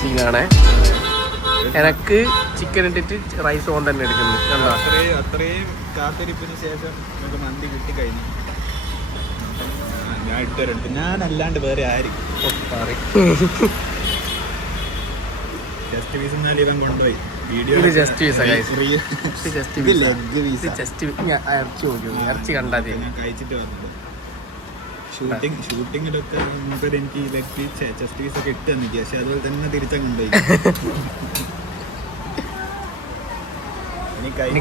സീനാണ്. എനക്ക് ചിക്കൻ ഇട്ടിട്ട് റൈസ് ഓൺ തന്നെ എടുക്കുന്നു. കണ്ടോ? അത്രയും കാത്തിരിപ്പിന് ശേഷം നമുക്ക് മന്തി കിട്ടിക്കഴിഞ്ഞു. ഞാൻ ഇട്ടുവരുന്നുണ്ട്. ഞാൻ അല്ലാണ്ട് വേറെ ആയിരിക്കും. ജസ്റ്റ് പീസ് എന്നാൽ ഇവൻ കൊണ്ടുപോയി വീഡിയോ. ജസ്റ്റ് ഇറച്ചി കണ്ടാൽ ഞാൻ കഴിച്ചിട്ട് വന്നത്. ഷൂട്ടിങ്ങിലൊക്കെ നമുക്ക് എനിക്ക് ലെഗ് പീസ് ചെസ്റ്റ് പീസ് ഒക്കെ ഇട്ട് തന്നിക്ക്. പക്ഷെ അതുപോലെ തന്നെ തിരിച്ചാൽ കൊണ്ടുപോയി.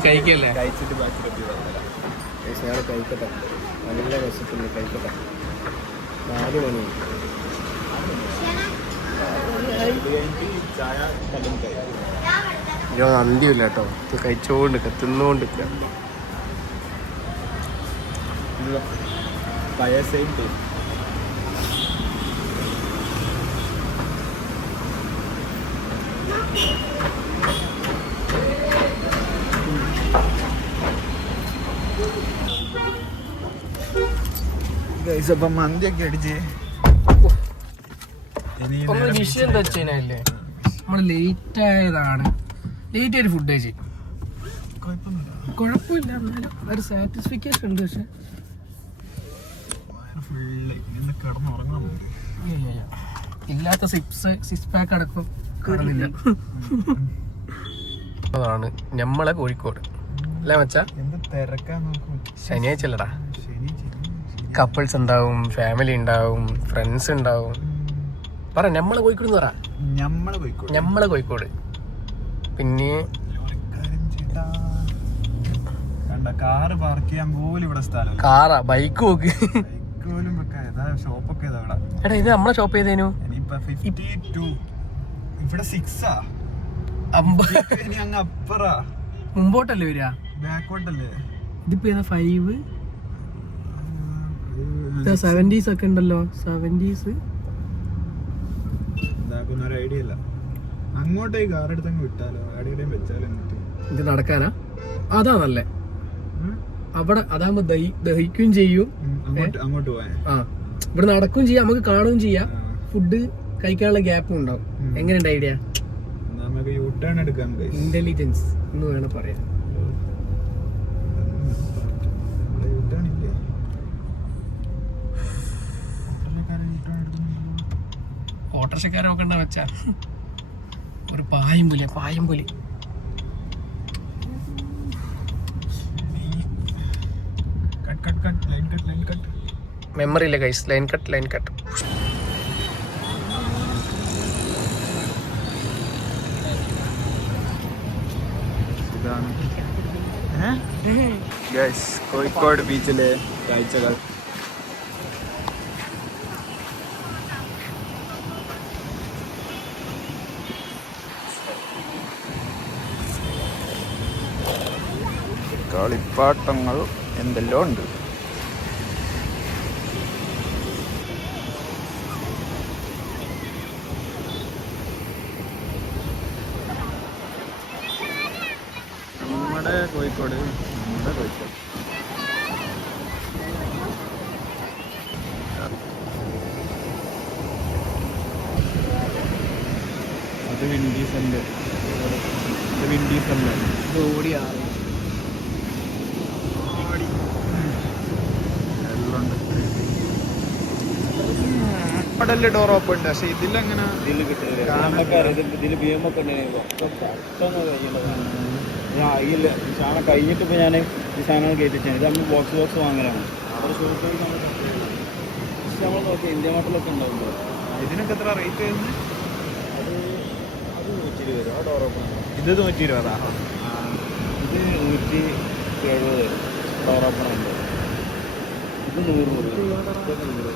കഴിക്കല്ലേ? കഴിച്ചിട്ട് ബാക്കി റെഡി കഴിക്കട്ടെ. നല്ല വിശക്കുന്നു. കഴിക്കട്ടെ. 4 മണി. അന്ത്യമില്ല കേട്ടോ. കഴിച്ചോണ്ട് തിന്നുകൊണ്ട് പഴയ സെയിം ടേസ്റ്റ്. അപ്പം മന്തിയൊക്കെ അടിച്ച് വിഷയം എന്താ വെച്ചാലേ നമ്മള് ലേറ്റ് ആയതാണ്. ലേറ്റ് ആയിട്ട് ഫുഡ് കഴിച്ച് കുഴപ്പമില്ല. എന്നാലും ഒരു സാറ്റിസ്ഫിക്കേഷൻ ഉണ്ട്. പക്ഷെ ഇല്ലാത്ത സിക്സ് പാക്ക് അടക്കം കാണുന്നില്ല. അതാണ് നമ്മളെ കോഴിക്കോട് അല്ലേ മച്ചാ? ശനിയാഴ്ച അല്ലടാ. കപ്പിൾസ് ഉണ്ടാവും, ഫാമിലി ഉണ്ടാവും, ഫ്രണ്ട്സ് ഉണ്ടാവും. പറ നമ്മളെ കോഴിക്കോട് എന്ന് പറ. നമ്മളെ കോഴിക്കോട്. പിന്നെ കാറ് പാർക്ക് ചെയ്യാൻ പോലും ഇവിടെ സ്ഥലം. കാറാ ബൈക്ക് നോക്ക്. ഷോപ്പൊക്കെ എടാ ഇത് നമ്മളെ ഷോപ്പ് ചെയ്തേനു. ഇവിടെ 6 അങ്ങ് അപ്പറാ. മുമ്പോട്ടല്ലേ വരിക? ബാക്കോട്ടല്ലേ? ഇതിപ്പോ 5 70s ഒക്കെ ഉണ്ടല്ലോ. 70s ഒരു ഐഡിയ ഇല്ല. അങ്ങോട്ടേക്ക് കാർ എടുത്തങ്ങ് വിട്ടാലോ? എവിടെയും വെച്ചാലോ? ഇത് നടക്കാനാ? അതാ നല്ലേ. അവിടെ അതാകുമ്പോ ദഹിക്കുകയും ചെയ്യും. അങ്ങോട്ട് പോയാ ഇവിടെ നടക്കുകയും ചെയ്യാം, നമുക്ക് കാണുകയും ചെയ്യാം, ഫുഡ് കഴിക്കാനുള്ള ഗ്യാപ്പും ഉണ്ടാവും. എങ്ങനെയുണ്ട് ഐഡിയ? നമുക്ക് യൂട്ടേൺ എടുക്കാം. ഇന്റലിജൻസ് എന്ന് വേണം പറയാൻ. ഓട്ടോറിക്ഷക്കാരൊക്കെ ഉണ്ടോ വെച്ചാ ഒരു പായംപുലി. മെമ്മറി ഇല്ല ഗൈസ്. Line cut. കോഴിക്കോട് ബീച്ചിലെ കാഴ്ചകൾ. കളിപ്പാട്ടങ്ങൾ എന്തെല്ലാം ഉണ്ട്. നമ്മുടെ കോഴിക്കോട് അത് വിൻഡീസല്ലേ? ഓടിയാണ് കടലിൽ ഡോർ ഓപ്പൺ ഉണ്ട്. പക്ഷെ ഇതിലങ്ങനെ സാധനം കഴിഞ്ഞിട്ട് ഇപ്പോൾ ഞാൻ ഈ സാധനങ്ങൾ കയറ്റിച്ചാണ്. ഇത് നമ്മൾ ബോക്സ് വാങ്ങലാണ്. നമ്മൾ നോക്കി ഇന്ത്യ മാർട്ടിലൊക്കെ ഉണ്ടാവുമ്പോൾ ഇതിനൊക്കെ എത്ര റേറ്റ് വരുന്നത്? അത് 120 ആ ഡോർ ഓപ്പൺ. ഇത് 120. ഇത് 170 ഡോർ ഓപ്പൺ ഉണ്ട്. ഇത് 100.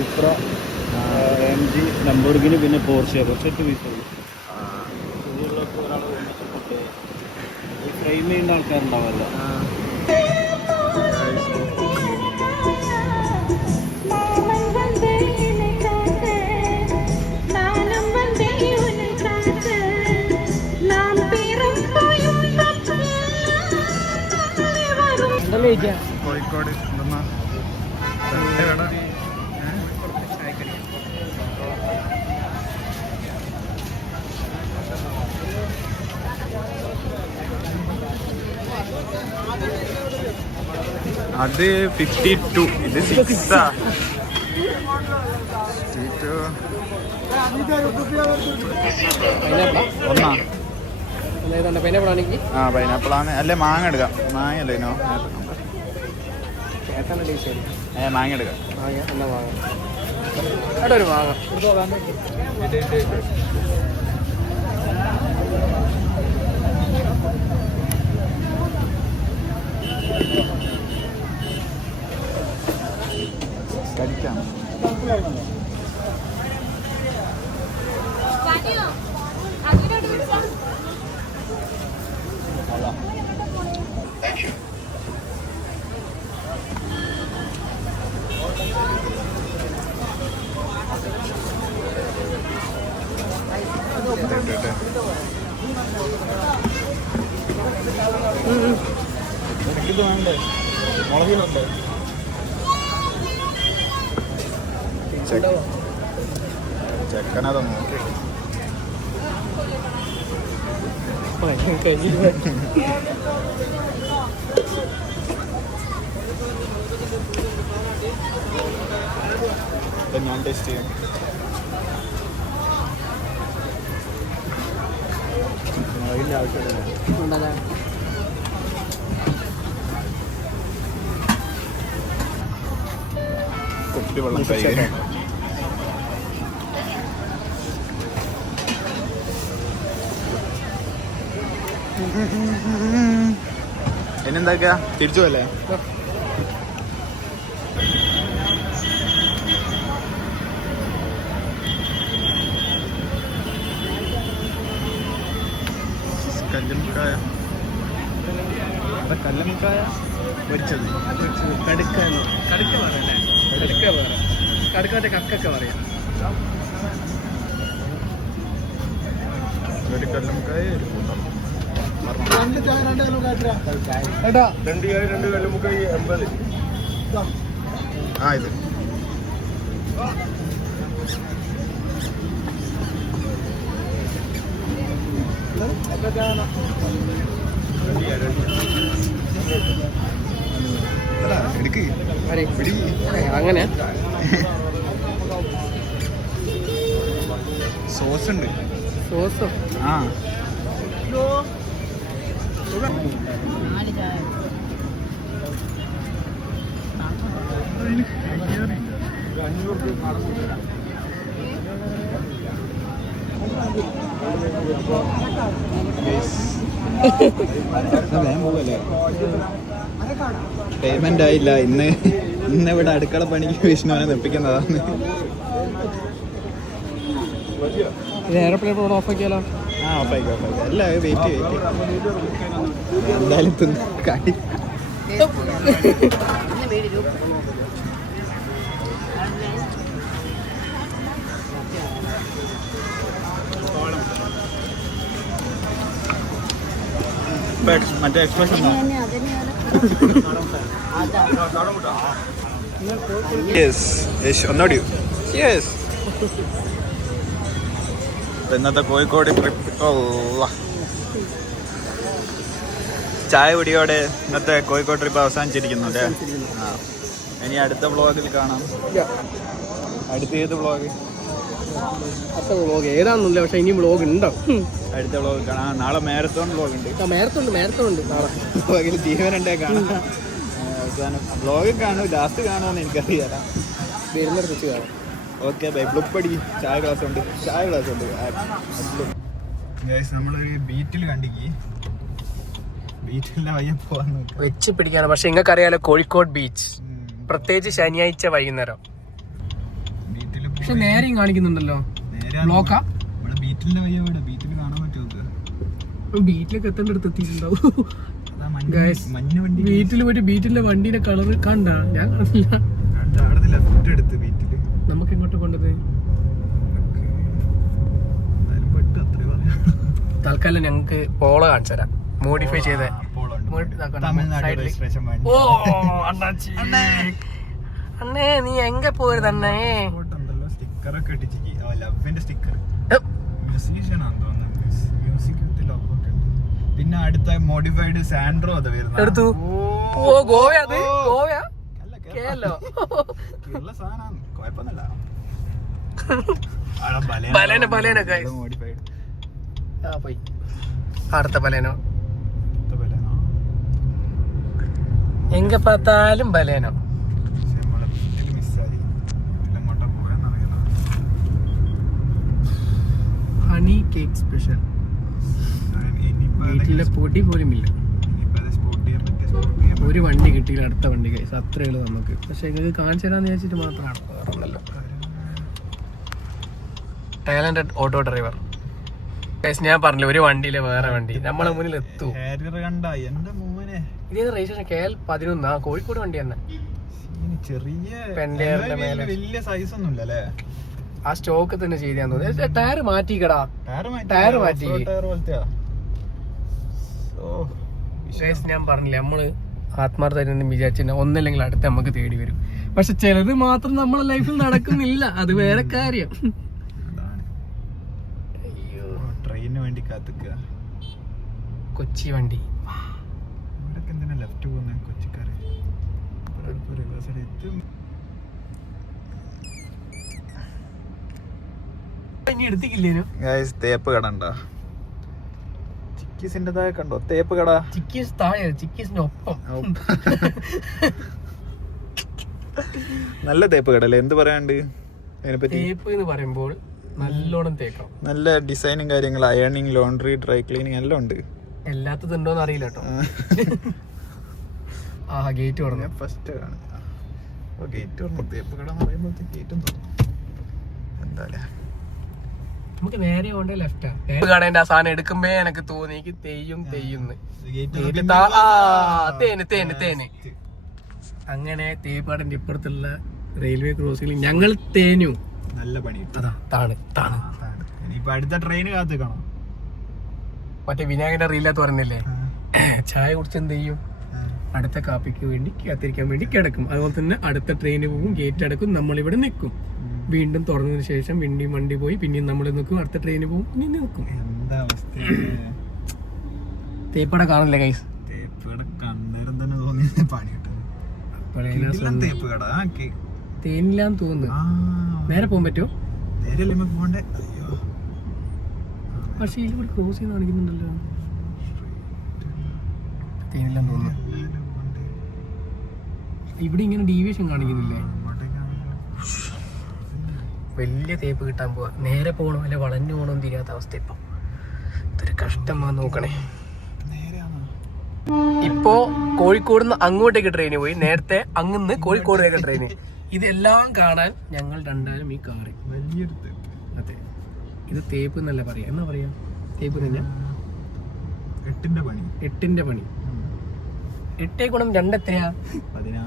സുപ്ര, MG, ലംബോർഗിനി, പിന്നെ പോർഷെ 8 പീസുള്ളൂ. ഇതിലൊക്കെ ഒരാൾ ഒന്നിച്ചിട്ട് ഈ ഫ്രെയിം ചെയ്യുന്ന ആൾക്കാരുണ്ടാവുമല്ലോ. കോഴിക്കോട് അത് 52, ഇത് 6 ഒന്നാ. പൈനാപ്പിൾ ആണെങ്കിൽ ആ പൈനാപ്പിൾ ആണ്. അല്ലേ മാങ്ങ എടുക്കാം. മാങ്ങ അല്ലേ നോ മാങ്ങ എടുക്കാം. എന്നാ വാങ്ങാം. അവിടെ ഒരു വാങ്ങാം. കഴിക്കാം. ഇത് വേണ്ടേ? മുളകിലുണ്ട്. ചെക്കനത് നോക്കി ഞാൻ ടേസ്റ്റ് ചെയ്യാം. മുളകിൻ്റെ ആവശ്യമില്ല. കുപ്പി വെള്ളം കൈ എന്നെന്താക്കാ തിരിച്ചു പോയല്ലേ? കല്ലുമുക്കായ കല്ലുമുക്കായ പൊരിച്ചത് കടുക്ക പറയല്ലേ? കടുക്ക പറയാം. കടുക്കാതെ കക്കൊക്കെ പറയാം. ഒരു കല്ലുമുക്കായ ഒരു കൂട്ടം. ആ ഇത് എടുക്ക് അങ്ങനെ സോസ് ഉണ്ട്. സോസോ? ആ പേയ്മെന്റ് ആയില്ല. ഇന്ന് ഇവിടെ അടുക്കള പണിക്ക് വിഷ്ണുവിനെ നിർപ്പിക്കുന്നതാണ്. Airplane of ആക്കിയാലോ? ആ ഓഫായിക്കോ. അല്ല വെയിറ്റ് എന്തായാലും തിന്ന് കാട്ടി. മറ്റേ എക്സ്പ്രഷൻ ഒന്നോടി. യെസ്. ഇന്നത്തെ കോഴിക്കോട് ട്രിപ്പ് ചായ കുടിയോടെ ഇന്നത്തെ കോഴിക്കോട് ട്രിപ്പ് അവസാനിച്ചിരിക്കുന്നു അല്ലേ? ആ ഇനി അടുത്ത വ്ളോഗിൽ കാണാം. അടുത്ത ഏത് വ്ളോഗ്? അടുത്ത വ്ളോഗ് ഏതാണെന്നില്ല, പക്ഷെ ഇനി വ്ളോഗ് ഉണ്ടോ? അടുത്ത വ്ളോഗ് കാണാം. നാളെ മാരത്തോൺ വ്ളോഗ് ഉണ്ട്. മാരത്തോൺ ഉണ്ട് നാളെ. വ്ളോഗിൽ ജീവനുണ്ടേ കാണാം. വ്ളോഗ് കാണും. ലാസ്റ്റ് കാണുമെന്ന് എനിക്കറിയാം. വരുന്നിടത്ത് വെച്ച് കാണാം. Okay bye. ബ്ലുപ്പടി ചായ ഗ്ലാസ് ഉണ്ട്. നമ്മളൊരു ബീറ്റിൽ കണ്ടിക്ക്. ബീറ്റിലെ വയ്യ പോവാൻ വെച്ച് പിടിക്കാണ്. പക്ഷെ നിങ്ങൾക്ക് അറിയാലോ കോഴിക്കോട് ബീച്ച്, പ്രത്യേകിച്ച് ശനിയാഴ്ച വൈകുന്നേരം. പക്ഷെ നേരെയും കാണിക്കുന്നുണ്ടല്ലോ. ബ്ലോക്കാ ബീറ്റിന്റെ വയ്യ. ഇവിടെ ബീറ്റിൽ കാണാൻ പറ്റുമോ? ബീറ്റിലേക്ക് എത്തേണ്ടടുത്ത് എത്തിയിട്ടുണ്ടാവും. മഞ്ഞ വണ്ടി ബീറ്റിൽ പോയിട്ട് ബീറ്റിന്റെ വണ്ടിയുടെ കളർ കണ്ട? ഞാൻ കണ്ടില്ല. എടുത്ത് ബീറ്റില് നമുക്ക് എങ്ങോട്ട് കൊണ്ടത്? തൽക്കാലം ഞങ്ങക്ക് പോളോ കാണിച്ചു തരാം. മോഡിഫൈ ചെയ്ത അണ്ണേ നീ എങ്ക പോയത് അണ്ണേ? സ്റ്റിക്കറൊക്കെ ഒട്ടിച്ചിക്ക്. ലവിന്റെ സ്റ്റിക്കർ മ്യൂസിഷ്യൻ ആണെന്ന് തോന്നുന്നു. മ്യൂസിക് വിത്ത് ലവ് ഒക്കെ ഉണ്ട്. പിന്നെ അടുത്ത മോഡിഫൈഡ് സാൻഡ്രോ അത് എടുത്തു. വരുന്നത്. ഓ ഗോവ, അത് ഗോവ കേരളോ കേരള സാധനം കുഴപ്പമൊന്നുമില്ല. Baleno guys. മോഡിഫൈഡ് പോയി അടുത്ത ബലേനോ. എങ്ക പാത്താലും ബലേനോ. Honey cake special. വീട്ടിലെ പൊടി പോലും ഇല്ല. ഒരു വണ്ടി കിട്ടിയില്ല, അടുത്ത വണ്ടി കൈസ്. അത്രേ ഉള്ളൂ നമുക്ക്. പക്ഷെ നിങ്ങൾക്ക് കാണിച്ചു തരാന്ന് വിചാരിച്ചിട്ട് മാത്രമാണ്, വേറെ ഒന്നല്ലോ. Talented auto driver guys. ഞാൻ പറഞ്ഞില്ല, ഒരു വണ്ടിയിലെ വേറെ വണ്ടി നമ്മളെ മുന്നിൽ എത്തും. ഇത് രജിസ്ട്രേഷൻ KL11. കോഴിക്കോട് വണ്ടി തന്നെ. പെൻഡേറിന്റെ മേലെ വലിയ സൈസ് ഒന്നും ഇല്ലല്ലേ. ആ സ്റ്റോക്ക് തന്നെ ചെയ്താന്ന് തോന്നുന്നു. ടയർ മാറ്റിക്കടാ, ടയർ മാറ്റി. ഞാൻ പറഞ്ഞില്ല, നമ്മള് ആത്മാർത്ഥമായിട്ട് വിചാരിച്ചില്ല ഒന്നല്ലെങ്കിൽ അടുത്ത് നമുക്ക് തേടി വരും. പക്ഷെ ചിലത് മാത്രം നമ്മളെ ലൈഫിൽ നടക്കുന്നില്ല, അത് വേറെ കാര്യം. ട്രെയിനിന് വേണ്ടി കാത്തിക്കുക. കൊച്ചി വണ്ടി എന്തിനാ ലെഫ്റ്റ് പോകുന്ന കൊച്ചിക്കാര്? ഇനി എടുത്തിക്കില്ലേനു തേപ്പ് കട ഉണ്ടോ? ചിക്കീസിന്റെതായ കണ്ടോ തേപ്പ് കട? ചിക്കീസ് താഴെ, ചിക്കീസിന്റെ ഒപ്പം. നല്ല തേപ്പ് കട അല്ലേ? എന്ത് പറയാണ്ട് അതിനെപ്പറ്റി? തേപ്പ് എന്ന് പറയുമ്പോൾ നല്ലോണം തേക്കണം. നല്ല ഡിസൈനും കാര്യങ്ങൾ, അയണിങ്, ലോണ്ടറി, ഡ്രൈ ക്ലീനിങ് എല്ലാം ഉണ്ട്. എല്ലാത്തത് ഉണ്ടോന്ന് അറിയില്ല കേട്ടോ. ആ ഗേറ്റ് തുറന്നു. ഫസ്റ്റ് കാണുക ഗേറ്റ് തുറന്നു. തേപ്പ് കട എന്ന് പറയുമ്പോൾ ഗേറ്റും തുറന്നു. എന്തായാലും നമുക്ക് നേരെ പോകേണ്ട ലെഫ്റ്റാ. കടേന്റെ ആ സാധനം എടുക്കുമ്പോ എനിക്ക് തോന്നി തെയ്യുന്ന് തേന്. അങ്ങനെ തേപ്പാടിന്റെ ഇപ്പുറത്തുള്ള റെയിൽവേ ക്രോസിംഗിൽ ഞങ്ങൾ തേനു. നല്ല പണി. അതാ താണ്. ഇനിയിപ്പോ അടുത്ത ട്രെയിൻ കാത്ത് കാണാം. മറ്റേ വിനായകന്റെ റീലത്ത് പറഞ്ഞില്ലേ, ചായ കുടിച്ച് എന്ത് ചെയ്യും, അടുത്ത കാപ്പിക്ക് വേണ്ടി കാത്തിരിക്കാൻ വേണ്ടി കിടക്കും. അതുപോലെ തന്നെ അടുത്ത ട്രെയിന് പോകും, ഗേറ്റ് അടക്കും, നമ്മളിവിടെ നിൽക്കും. വീണ്ടും തുറന്നതിന് ശേഷം വീണ്ടും വണ്ടി പോയി, പിന്നെയും നമ്മൾ നിൽക്കും, അടുത്ത ട്രെയിന് പോകും, പിന്നെ നിൽക്കും. എന്താ അവസ്ഥ? തേപ്പട കാണില്ലേ ഗൈസ്? തേപ്പുകട കണ്ടേരം തന്നെ തോന്നി പണി കിട്ടുന്നത്. തേപ്പുകട തേനില്ലാന്ന് തോന്നുന്നു. നേരെ പോകാൻ പറ്റുമോ? നേരെ പോകണ്ടേ? പക്ഷെ ഇതിലൂടെ ക്രോസ് ചെയ്ത് കാണിക്കുന്നുണ്ടല്ലോ. തേനില്ലാന്ന് തോന്നുന്നു. ഇവിടെ ഇങ്ങനെ ഡീവിയേഷൻ കാണിക്കുന്നില്ലേ? വലിയ തേപ്പ് കിട്ടാൻ പോവാ. നേരെ പോകണോ അല്ലെ വളഞ്ഞു പോകണോ തിരിയാത്ത അവസ്ഥ. ഇപ്പം ഇതൊരു കഷ്ടമാ. നോക്കണേ, ഇപ്പോ കോഴിക്കോട് നിന്ന് അങ്ങോട്ടേക്ക് ട്രെയിന് പോയി, നേരത്തെ അങ്ങന്ന് കോഴിക്കോടേക്ക് ട്രെയിന്. ഇതെല്ലാം കാണാൻ ഞങ്ങൾ രണ്ടാലും ഈ കാറി. വലിയൊരു തേപ്പ്. അതെ, ഇത് തേപ്പ് എന്നല്ല പറയാ. എന്നാ പറയാ? തേപ്പ് തന്നെ. 8ന്റെ പണി. 8ന്റെ പണി. 8 ഗുണം 2 എത്രയാ? 16.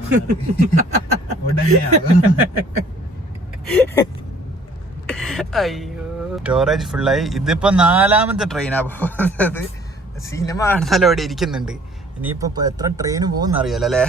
അയ്യോ, സ്റ്റോറേജ് ഫുള്ളായി. ഇതിപ്പോ 4ാമത്തെ ട്രെയിനാ പോകുന്നത്. സിനിമ കാണാൻ അവിടെ ഇരിക്കുന്നുണ്ട്. ഇനിയിപ്പോ എത്ര ട്രെയിൻ പോകുന്ന അറിയാലോ അല്ലേ?